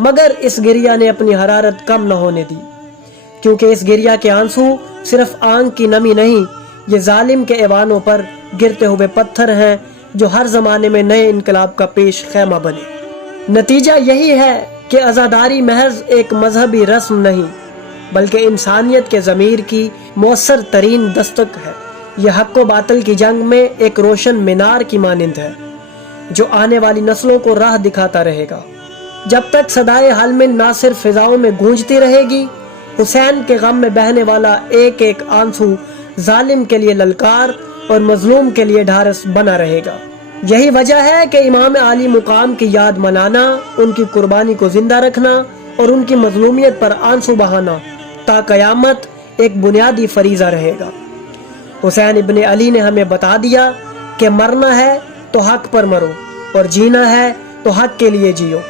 मगर इस गिरिया ने अपनी हरारत कम न होने दी, क्योंकि इस गिरिया के आंसू सिर्फ आंख की नमी नहीं, ये जालिम के ऐवानों पर गिरते हुए पत्थर हैं जो हर जमाने में नए इनकलाब का पेश खैमा बने। नतीजा यही है कि आज़ादारी महज एक मजहबी रस्म नहीं, बल्कि इंसानियत के ज़मीर की मौसर तरीन दस्तक है। यह हक़ व बातिल की जंग में एक रोशन मीनार की मानिंद है, जो आने वाली नस्लों को राह दिखाता रहेगा। जब तक सदाए हल में ना सिर्फ फिजाओं में गूंजती रहेगी, हुसैन के गम में बहने वाला एक एक आंसू जालिम के लिए ललकार और मजलूम के लिए ढारस बना रहेगा। यही वजह है कि इमाम आली मुकाम की याद मनाना, उनकी कुर्बानी को जिंदा रखना और उनकी मजलूमियत पर आंसू बहाना ता कयामत एक बुनियादी फरीजा रहेगा। हुसैन इब्ने अली ने हमें बता दिया कि मरना है तो हक पर मरो और जीना है तो हक के लिए जियो।